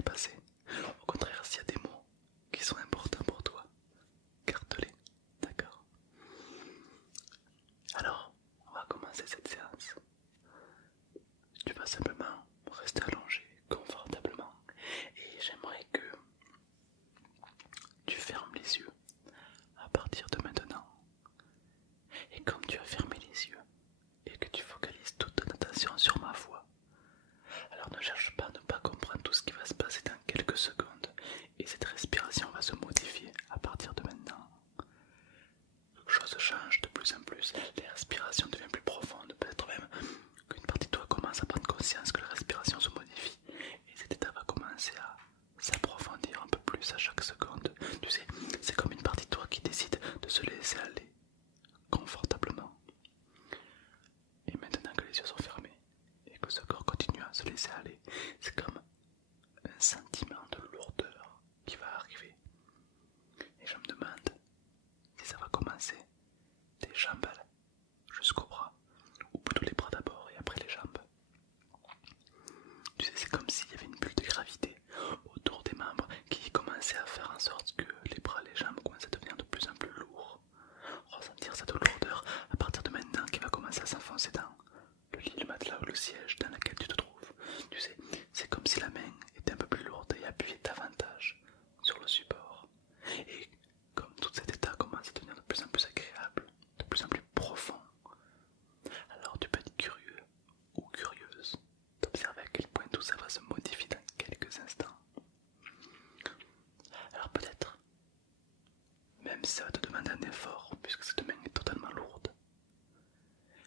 s'est passé. Au contraire, s'il y a des mots qui sont importants pour toi, garde-les, d'accord? Alors, on va commencer cette séance. Tu vas simplement rester allongé confortablement et j'aimerais que tu fermes les yeux à partir de maintenant. Et comme tu as fermé les yeux et que tu focalises toute ton attention sur ma voix, alors ne cherche pas à ne pas comprendre tout ce qui va se passer dans quelques secondes et cette respiration va se modifier à partir de maintenant. Quelque chose change de plus en plus, les respirations deviennent plus profondes, peut-être même qu'une partie de toi commence à prendre conscience que la respiration se modifie et cet état va commencer à s'approfondir un peu plus à chaque seconde. Tu sais, c'est comme une partie de toi qui décide de se laisser aller confortablement. Et maintenant que les yeux sont fermés et que ce corps continue à se laisser aller, c'est comme un sentiment de lourdeur qui va arriver. Et je me demande si ça va commencer des jambes jusqu'aux bras, ou plutôt les bras d'abord et après les jambes. Tu sais, c'est comme s'il y avait une bulle de gravité autour des membres qui commençait à faire en sorte que les bras et les jambes commencent à devenir de plus en plus lourds. Ressentir cette lourdeur à partir de maintenant qui va commencer à s'enfoncer dans le lit, le matelas ou le siège dans lequel tu te trouves. Tu sais, c'est comme si la main était un peu plus lourde et appuyait davantage sur le support. Et comme tout cet état commence à devenir de plus en plus agréable, de plus en plus profond, alors tu peux être curieux ou curieuse d'observer à quel point tout ça va se modifier dans quelques instants. Alors peut-être, même si ça va te demander un effort, puisque cette main est totalement lourde,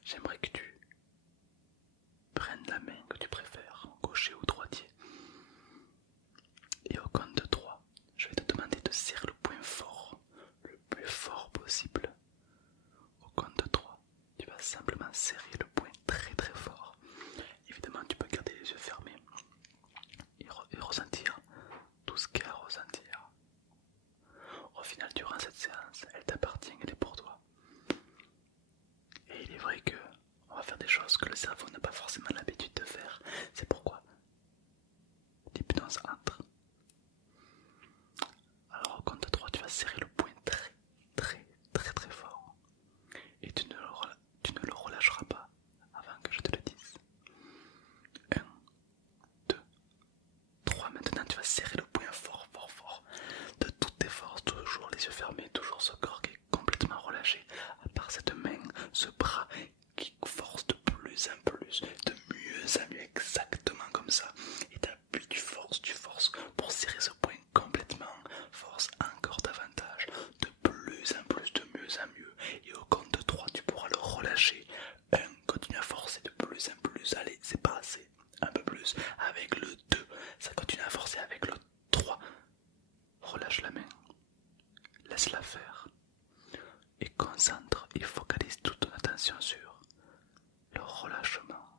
j'aimerais que tu prennes la main que tu préfères, gaucher ou droitier, et au compte de 3, je vais te demander de serrer le poing fort, le plus fort possible. Au compte de 3, tu vas simplement serrer le poing très très fort. Évidemment, tu peux garder les yeux fermés et ressentir tout ce qu'il y a à ressentir. Au final, durant cette séance, elle t'appartient, elle est pour toi. Et il est vrai que on va faire des choses que le cerveau n'a pas forcément l'habitude de faire. C'est pourquoi l'hypnose entre. Alors au compte de 3, tu vas serrer le poing très très très très fort. Et tu ne le relâcheras pas avant que je te le dise. 1, 2, 3. Maintenant tu vas serrer le poing fort fort fort. De toutes tes forces, toujours les yeux fermés, toujours ce corps qui est complètement relâché. À part cette main, ce bras qui force de plus en plus, de mieux en mieux, exactement comme ça. Et t'appuies, tu forces pour serrer ce point complètement. Force encore davantage, de plus en plus, de mieux en mieux. Et au compte de 3, tu pourras le relâcher. 1, continue à forcer de plus en plus. Allez, c'est pas assez. Un peu plus. Avec le 2, ça continue à forcer. Avec le 3, relâche la main. Laisse-la faire. Et concentre et focalise toute ton attention sur le relâchement.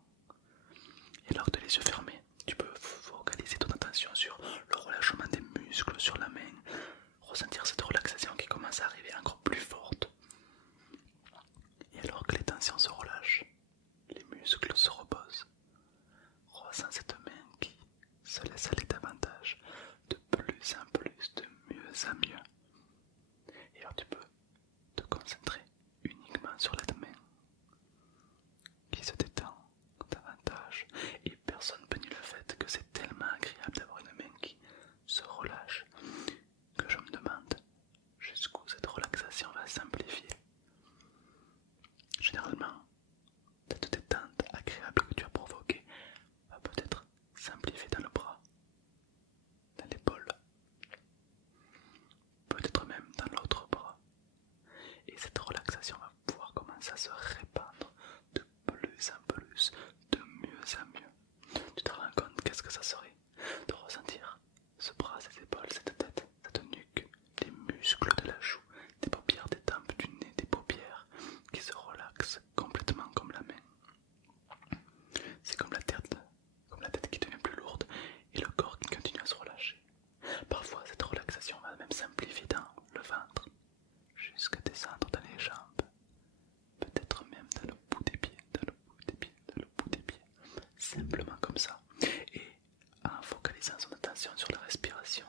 Et alors que tu as les yeux fermés, tu peux focaliser ton attention sur le relâchement des muscles sur la main, ressentir cette relaxation qui commence à arriver encore plus forte. Et alors que les tensions se relâchent, les muscles se reposent, ressens cette main qui se laisse aller davantage, de plus en plus, de mieux en mieux. Et alors tu peux te concentrer uniquement sur la main qui se détend davantage et personne ne peut nier le fait que c'est tellement agréable d'avoir une main qui se relâche que je me demande la respiration.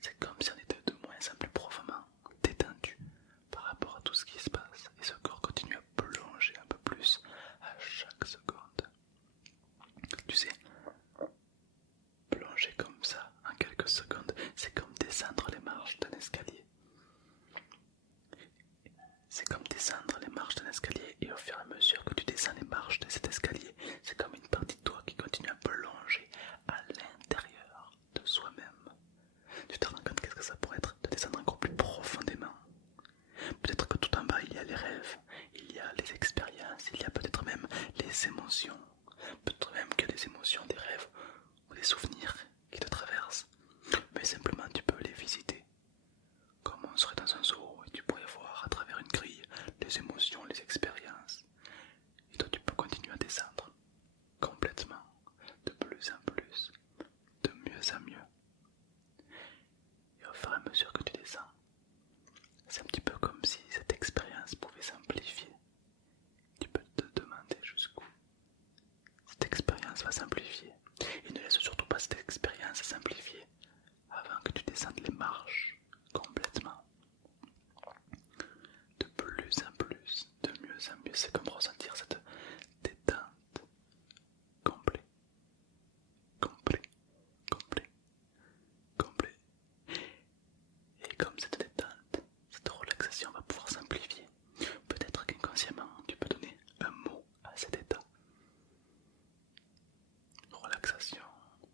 C'est comme si on était de moins en plus profondément détendu par rapport à tout ce qui se passe. Et ce corps continue à plonger un peu plus à chaque seconde. Tu sais, plonger comme ça en quelques secondes, c'est comme descendre les marches d'un escalier. C'est comme descendre les marches d'un escalier et au fur et à mesure que tu descends les marches de cet escalier, c'est comme une partie de toi qui continue à plonger à l'intérieur de soi-même. Tu te rends compte qu'est-ce que ça pourrait être de descendre encore plus profondément. Peut-être que tout en bas il y a les rêves, il y a les expériences, il y a peut-être même les émotions. Peut-être même qu'il y a des émotions, des rêves ou des souvenirs qui te traversent. Mais simplement tu peux les visiter. Comme on serait dans un zoo et tu pourrais voir à travers une grille les émotions, les expériences. Et toi tu peux continuer à descendre complètement, de plus en plus, de mieux en mieux. Et au fur et à mesure que tu descends, c'est un petit peu comme si cette expérience pouvait s'amplifier. Tu peux te demander jusqu'où cette expérience va s'amplifier. Et ne laisse surtout pas cette expérience s'amplifier avant que tu descendes les marches complètement. De plus en plus, de mieux en mieux, c'est comme ressentir cette détente complète, complète, complète, complète. Et comme cette détente, cette relaxation va pouvoir s'amplifier, peut-être qu'inconsciemment tu peux donner un mot à cet état. Relaxation,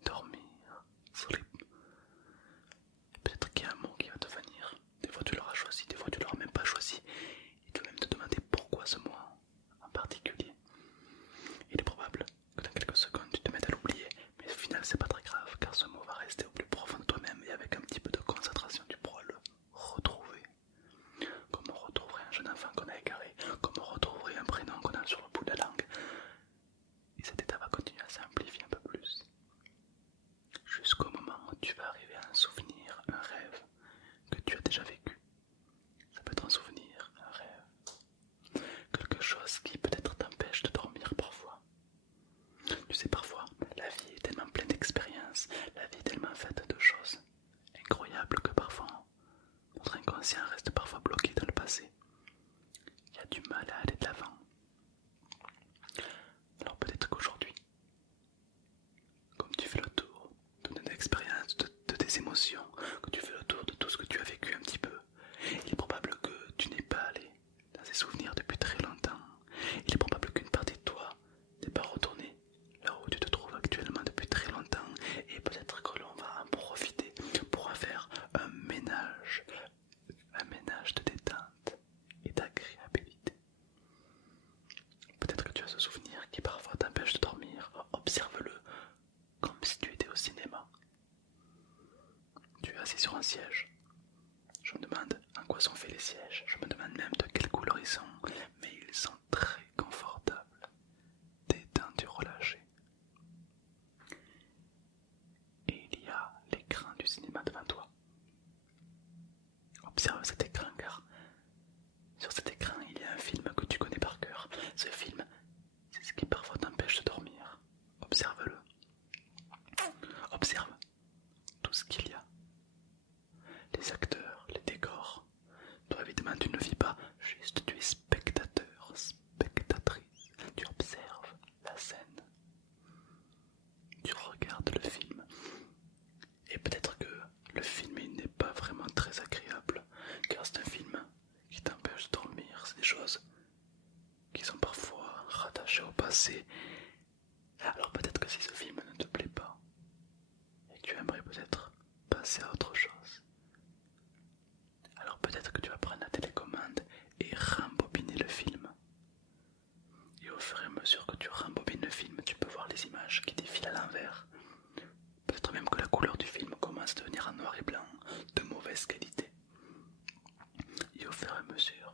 dormir, sleep. Peut-être qu'il y a un mot qui va te venir. Des fois tu l'auras choisi, des fois tu l'auras même pas choisi. Et tu vas même te demander pourquoi ce mot en particulier. Il est probable que dans quelques secondes tu te mettes à l'oublier, mais au final c'est pas très grave car ce mot va rester au plus profond de toi-même et avec un petit peu de concentration tu pourras le retrouver. Comme on retrouverait un jeune enfant qu'on a égaré, comme on retrouverait un prénom qu'on a sur le bout de la langue. Et cet état va continuer à s'amplifier un peu plus. Jusqu'au moment où tu vas arriver à un souvenir, un rêve que tu as déjà vécu. Ça peut être un souvenir, un rêve, quelque chose qui peut-être t'empêche de dormir parfois. Tu sais, parfois, la vie est tellement pleine d'expériences, la vie est tellement faite de choses incroyables que parfois notre inconscient reste parfois bloqué dans le passé. Il y a du mal à aller de l'avant. Alors peut-être qu'aujourd'hui, comme tu fais le tour de tes expériences, de tes émotions, que tu fais le tour de tout ce que tu as vécu un petit peu, il est probable que tu n'es pas allé dans ces souvenirs depuis très longtemps. Il est probable qu'une partie de toi n'est pas retournée là où tu te trouves actuellement depuis très longtemps. Et peut-être que l'on va en profiter pour en faire un ménage de détente et d'agréabilité. Peut-être que tu as ce souvenir qui parfois t'empêche de dormir. Observe-le comme si tu étais au cinéma. Tu es assis sur un siège. Je me demande en quoi sont faits les sièges. Je me demande même de quelle couleur ils sont. Mais ils sont très confortables, détendus, relâchés. Et il y a l'écran du cinéma devant toi. Observe cet écran car sur cet écran il y a un film que tu connais par cœur. Ce film, c'est ce qui parfois t'empêche de dormir. Observe-le. Observe tout ce qu'il y a. Les acteurs, les décors. Toi évidemment tu ne vis pas, juste tu es spectateur, spectatrice. Tu observes la scène. Tu regardes le film. Et peut-être que le film il n'est pas vraiment très agréable, car c'est un film qui t'empêche de dormir. C'est des choses qui sont parfois rattachées au passé. Alors peut-être que si ce film ne te plaît pas, et que tu aimerais peut-être passer à autre chose, alors peut-être que tu vas prendre la télécommande et rembobiner le film. Et au fur et à mesure que tu rembobines le film, tu peux voir les images qui défilent à l'envers. Peut-être même que la couleur du film commence à devenir en noir et blanc, de mauvaise qualité. Et au fur et à mesure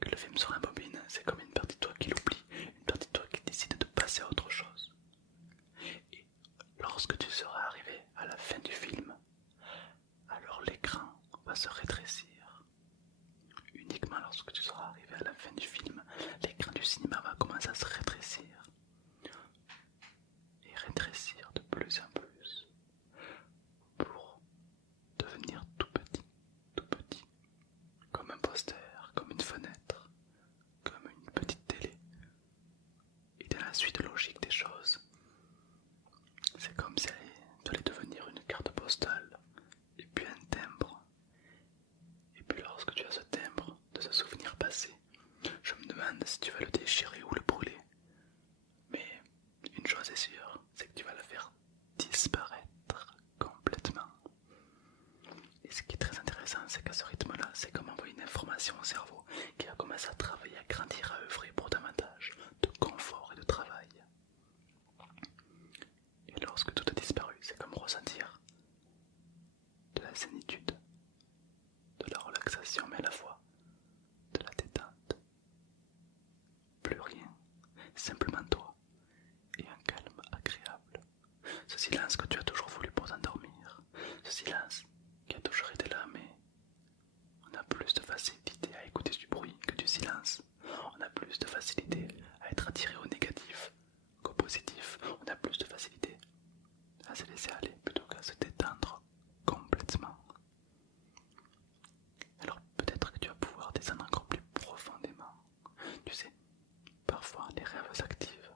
que le film se rembobine, c'est comme une partie de toi qui l'oublie, une partie de toi qui décide de passer à autre chose. Et lorsque tu seras arrivé à la fin du film, postal, et puis un timbre. Et puis lorsque tu as ce timbre de ce souvenir passé, je me demande si tu vas le déchirer ou le brûler. Mais une chose est sûre, c'est que tu vas le faire disparaître complètement. Et ce qui est très intéressant, c'est qu'à ce rythme-là, c'est comme envoyer une information au cerveau qui va commencer à travailler, à grandir, à œuvrer pour davantage de confort et de travail. Et lorsque tout a disparu, c'est comme ressentir de la zénitude, de la relaxation, mais à la fois de la détente. Plus rien, simplement toi et un calme agréable. Ce silence que tu as toujours voulu pour t'endormir, ce silence qui a toujours été là, mais on a plus de facilité à écouter du bruit que du silence. On a plus de facilité à être attiré au négatif qu'au positif. On a plus de facilité à se laisser aller plutôt qu'à se détendre complètement. Alors peut-être que tu vas pouvoir descendre encore plus profondément. Tu sais, parfois les rêves s'activent.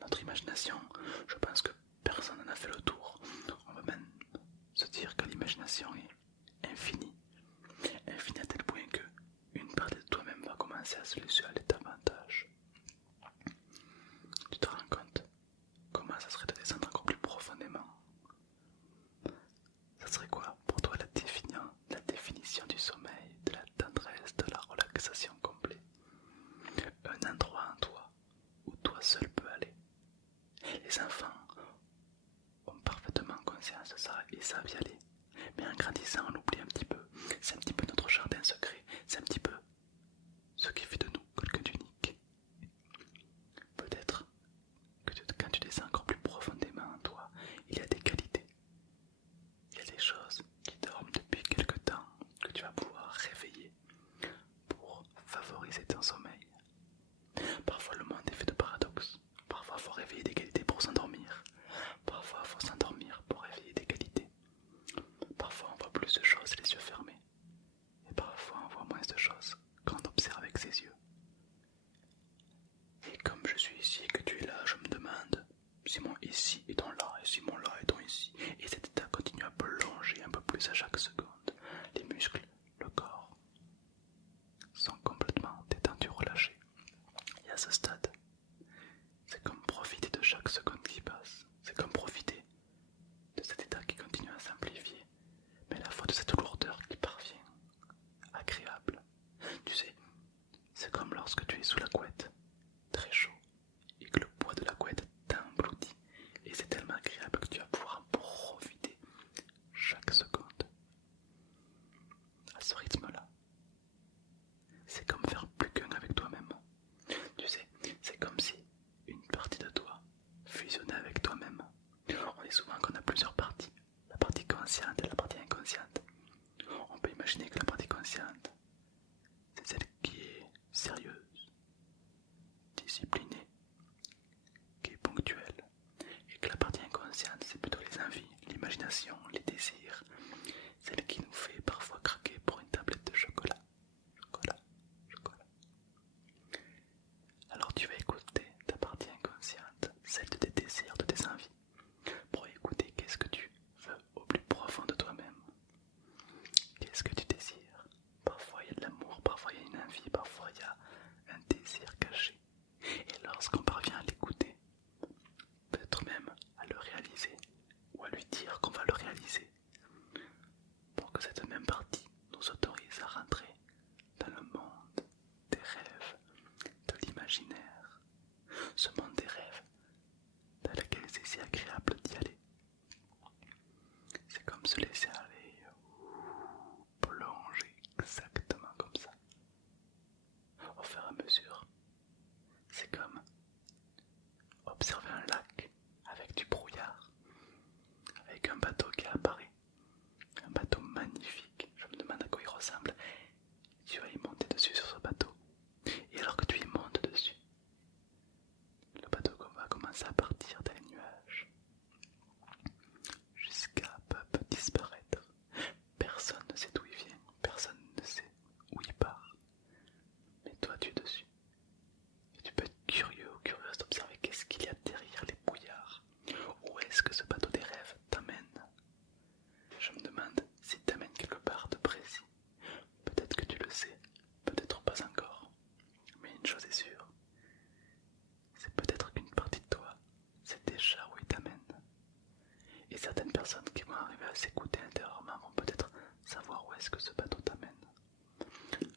Notre imagination, je pense que personne n'en a fait le tour. On va même se dire que l'imagination est infinie. Infinie à tel point que une partie de toi-même va commencer à se laisser aller davantage. Tu te rends compte comment ça serait de descendre encore plus profondément? Ça serait quoi pour toi la définition du sommeil, de la tendresse, de la relaxation complète? Un endroit en toi où toi seul peux aller. Les enfants ont parfaitement conscience de ça et savent y aller. Mais en grandissant, on oublie un petit peu. C'est un petit peu notre jardin secret. C'est un petit peu ce qui fait de nous quelqu'un d'unique. Peut-être que quand tu descends encore plus profondément en toi, il y a des qualités. Il y a des choses qui dorment depuis quelque temps que tu vas pouvoir réveiller pour favoriser ton sommeil. Parfois le monde est fait de paradoxes. Parfois il faut réveiller des qualités pour s'endormir. Parfois il faut s'endormir pour réveiller des qualités. Parfois on voit plus de choses les yeux fermés. Et parfois on voit moins de choses quand on observe avec ses yeux. Et comme je suis ici et que tu es là, je me demande si mon ici étant là et si mon là étant ici. Et cet état continue à plonger un peu plus à chaque seconde. Les muscles, le corps sont complètement détendus, relâchés. Et à ce stade, c'est comme profiter de chaque seconde qui passe. C'est comme profiter de cet état qui continue à s'amplifier, mais à la fois de cette lourdeur qui parvient, agréable. Tu sais, c'est comme lorsque tu es sous la couette, très chaud, et que le poids de la couette t'engloutit. Et c'est tellement agréable que tu vas pouvoir en profiter chaque seconde. À ce rythme-là, c'est comme faire plus qu'un avec toi-même. Tu sais, c'est comme si une partie de toi fusionnait avec toi-même. On dit souvent qu'on a plusieurs parties, la partie consciente et la partie inconsciente. On peut imaginer que la partie consciente, c'est celle qui est sérieuse, disciplinée, qui est ponctuelle, et que la partie inconsciente, c'est plutôt les envies, l'imagination, les désirs, celle qui nous fait parfois craquer pour une tablette de chocolat. Chocolat, chocolat. Alors tu vas écouter ta partie inconsciente, celle de tes désirs, de tes envies, pour écouter qu'est-ce que tu veux au plus profond de toi-même. Qu'est-ce que tu désires? Parfois il y a de l'amour, parfois il y a une envie, parfois il y a un désir caché. Et lorsqu'on parvient à l'écouter, peut-être même à le réaliser, ou à lui dire qu'on va le réaliser, pour que cette même pourraient s'écouter intérieurement vont peut-être savoir où est-ce que ce bateau t'amène.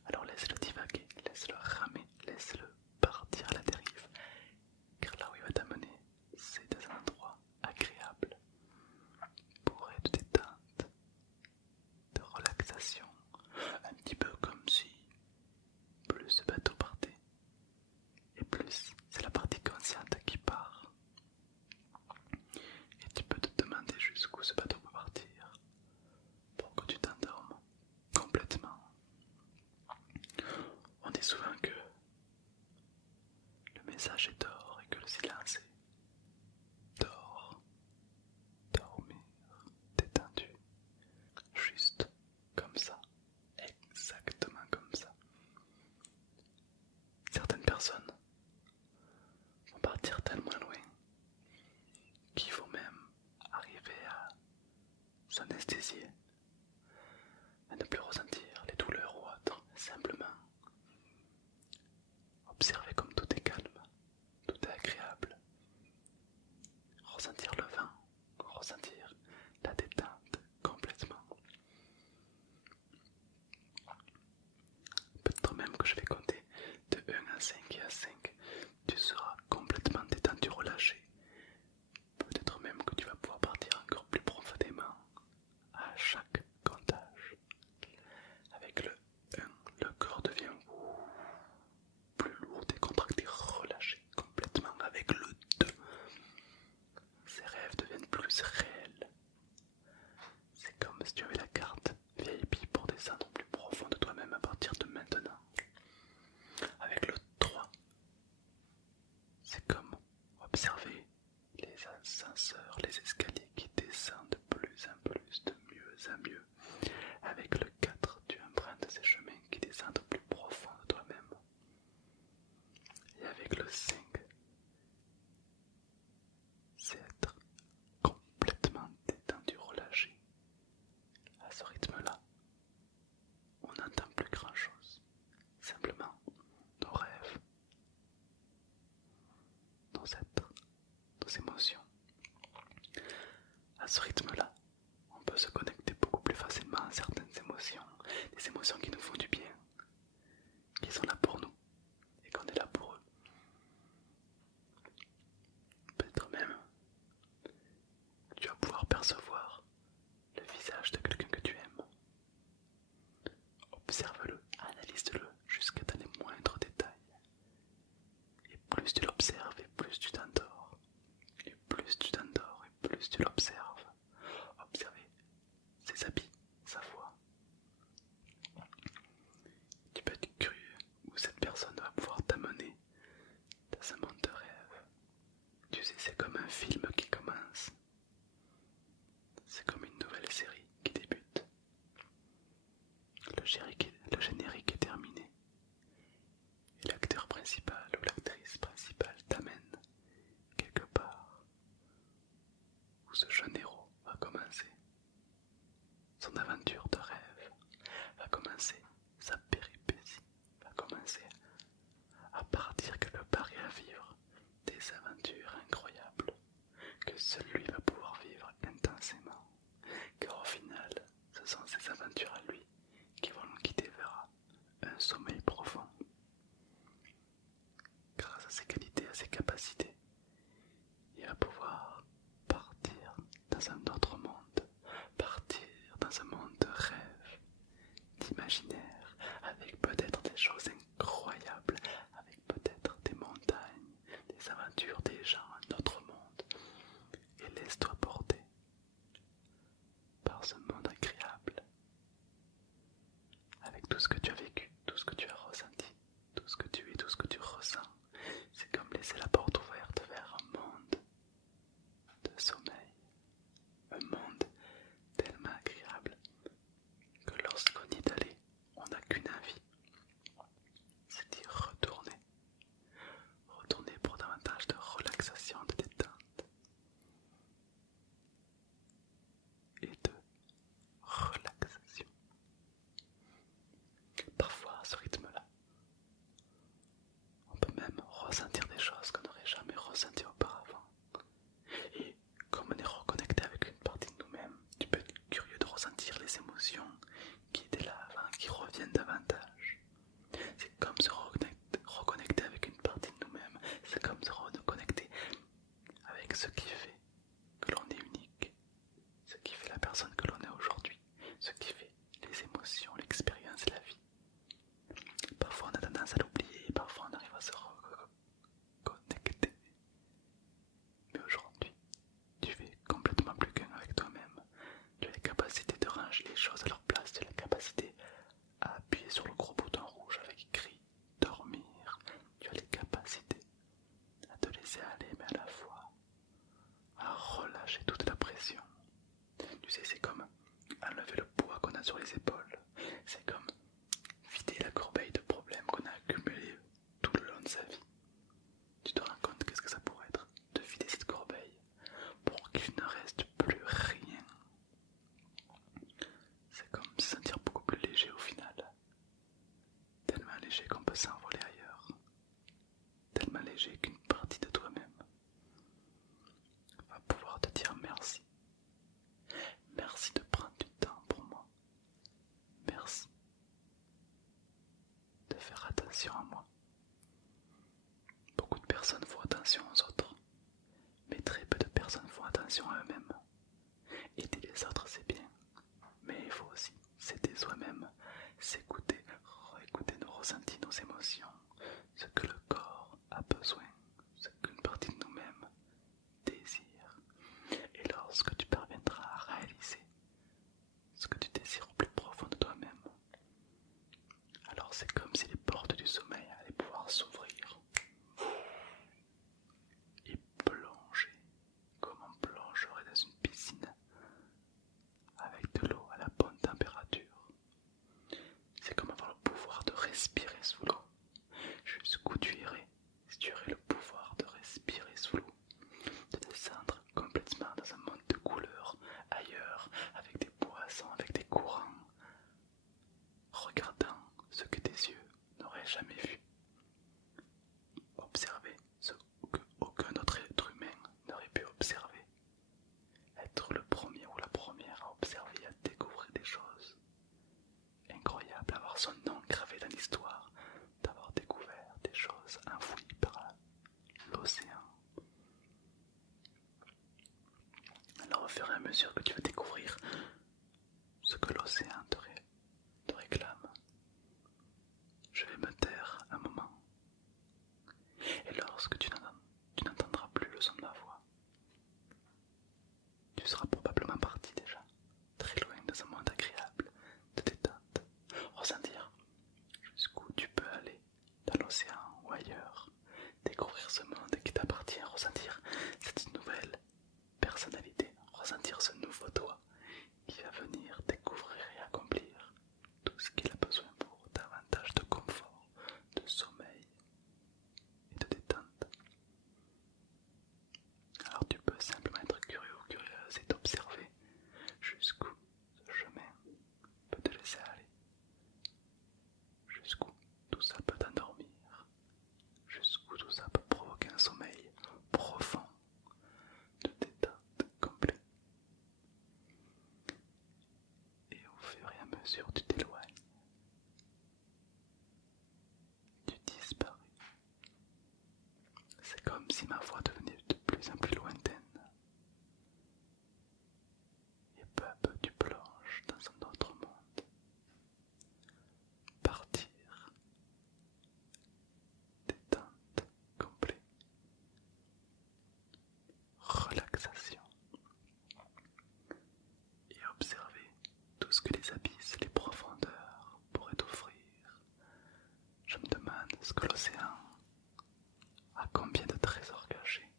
Alors laisse-le divaguer, laisse-le ramer, laisse-le partir à la dérive, car là où il va t'amener, c'est dans un endroit agréable pour être de détente, de relaxation, un petit peu comme si plus ce bateau partait, et plus c'est la partie consciente qui part. Et tu peux te demander jusqu'où ce bateau peut partir pour que tu t'endormes complètement. On dit souvent que le message est d'or et que le silence est d'or. Dormir détendu, juste comme ça, exactement comme ça. Certaines personnes vont partir tellement loin qu'il faut même arriver à s'anesthésier, à ne plus ressentir les douleurs ou autres, simplement observer comme tout est calme, tout est agréable, ressentir le vent, ressentir la détente complètement. Peut-être même que je vais compter de 1 à 5 et à 5, tu seras complètement détendu, relâché. Peut-être même que tu vas pouvoir partir encore plus profondément à chaque comptage. Avec le 1, le corps devient plus lourd, décontracté, relâché complètement. Avec le 2, ces rêves deviennent plus réels. C'est comme si tu avais la carte VIP pour descendre plus profond de toi-même à partir de maintenant. Avec le 3, c'est comme observer les ascenseurs, les escaliers qui descendent de plus en plus, de mieux en mieux. Avec le 4, tu empruntes ces chemins qui descendent au plus profond de toi-même. Et avec le 5, c'est être complètement détendu, relâché. À ce rythme-là, on n'entend plus grand-chose. Simplement nos rêves, nos êtres, nos émotions. À ce rythme-là, on peut se connecter beaucoup plus facilement à certaines émotions, des émotions qui nous font du bien, qui sont là pour nous et qu'on est là pour eux. Peut-être même que tu vas pouvoir percevoir le visage de quelqu'un que tu aimes. Observe-le, analyse-le jusqu'à dans les moindres détails. Et plus tu l'observes et plus tu t'endors. Et plus tu t'endors et plus tu l'observes. Observez ses habits, sa voix. Tu peux être curieux où cette personne va pouvoir t'amener dans un monde de rêve. Tu sais, c'est comme un film qui commence. C'est comme une nouvelle série qui débute. Le générique est terminé. Et l'acteur principal ou l'actrice principale t'amène quelque part où ce jeune héros va commencer son aventure de rêve, va commencer sa péripétie, va commencer à partir quelque part et à vivre des aventures incroyables que seul lui va pouvoir vivre intensément, car au final, ce sont ces aventures à lui qui vont le guider vers un sommeil profond. Grâce à ses qualités, à ses capacités, il va pouvoir partir dans un autre monde, partir dans un monde de rêve, d'imaginaire, avec peut-être des choses incroyables, avec peut-être des montagnes, des aventures, des gens, un autre monde. Et laisse-toi émotions qui étaient là avant, qui reviennent davantage. C'est comme se reconnecter avec une partie de nous-mêmes, c'est comme se reconnecter avec ce qui fait que l'on est unique, ce qui fait la personne que l'on est aujourd'hui, ce qui fait les émotions, l'expérience et la vie. Parfois on a tendance à l'oublier, parfois on arrive à se reconnecter. Mais aujourd'hui, tu es complètement plus qu'un avec toi-même. Tu as la capacité de ranger les choses à leur place, tu as la capacité à appuyer sur le gros bouton rouge avec écrit dormir. Tu as les capacités à te laisser aller, mais à la fois à relâcher toute la pression. Tu sais, c'est comme enlever le poids qu'on a sur les épaules. C'est comme vider la corbeille de problèmes qu'on a accumulés tout le long de sa vie. Tu te rends compte qu'est-ce que ça pourrait être de vider cette corbeille pour qu'il ne reste plus rien. C'est comme se sentir beaucoup plus léger au final. Tellement léger qu'on peut s'envoler ailleurs. Tellement léger qu'une partie de toi-même va pouvoir te dire merci. Merci de prendre du temps pour moi. Merci de faire attention à moi. Beaucoup de personnes font attention aux autres, mais très peu de personnes font attention à eux-mêmes. Aider les autres c'est bien, mais il faut aussi s'aider soi-même, s'écouter, réécouter nos ressentis, nos émotions, ce que le corps a besoin, ce qu'une partie de nous-mêmes désire. Et lorsque tu parviendras à réaliser ce que tu désires au plus profond de toi-même, alors c'est comme si les portes du sommeil allaient pouvoir s'ouvrir et plonger comme on plongerait dans une piscine avec de l'eau à la bonne température. C'est comme avoir le pouvoir de respirer sous l'eau. Jusqu'où tu irais si tu aurais le pouvoir de respirer sous l'eau, de descendre complètement dans un monde de couleurs ailleurs, avec des poissons, avec des courants, regardant ce que tes yeux n'auraient jamais vu. Observer ce que aucun autre être humain n'aurait pu observer. Être le premier ou la première à observer et à découvrir des choses. Incroyable, avoir son nom gravé dans l'histoire, d'avoir découvert des choses enfouies par l'océan. Alors au fur et à mesure que tu vas découvrir ce que l'océan te réclame, je vais me taire un moment. Et lorsque tu n'entendras plus le son de ma voix, tu seras probablement parti déjà, très loin de ce monde agréable de détente. Ressentir jusqu'où tu peux aller dans l'océan ou ailleurs, découvrir ce monde qui t'appartient, ressentir cette nouvelle personnalité, ressentir ce nouveau toi qui va venir découvrir et accomplir tout ce qu'il a besoin pour davantage de confort, de sommeil et de détente. Alors tu peux simplement être curieux ou curieuse et t'observer jusqu'où ce chemin peut te laisser aller, jusqu'où tout ça peut t'endormir, jusqu'où tout ça peut provoquer un sommeil profond de détente complet. Et au fur et à mesure tu t'éloignes, tu disparais. C'est comme si ma voix devenait de plus en plus lointaine. Et peu à peu tu plonges dans un autre monde. Partir, détente complet, relaxation. Et observer tout ce que les abysses, les profondeurs pourraient offrir. Je me demande ce que l'océan a combien de trésors cachés.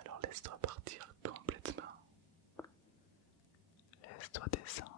Alors laisse-toi partir complètement. Laisse-toi descendre.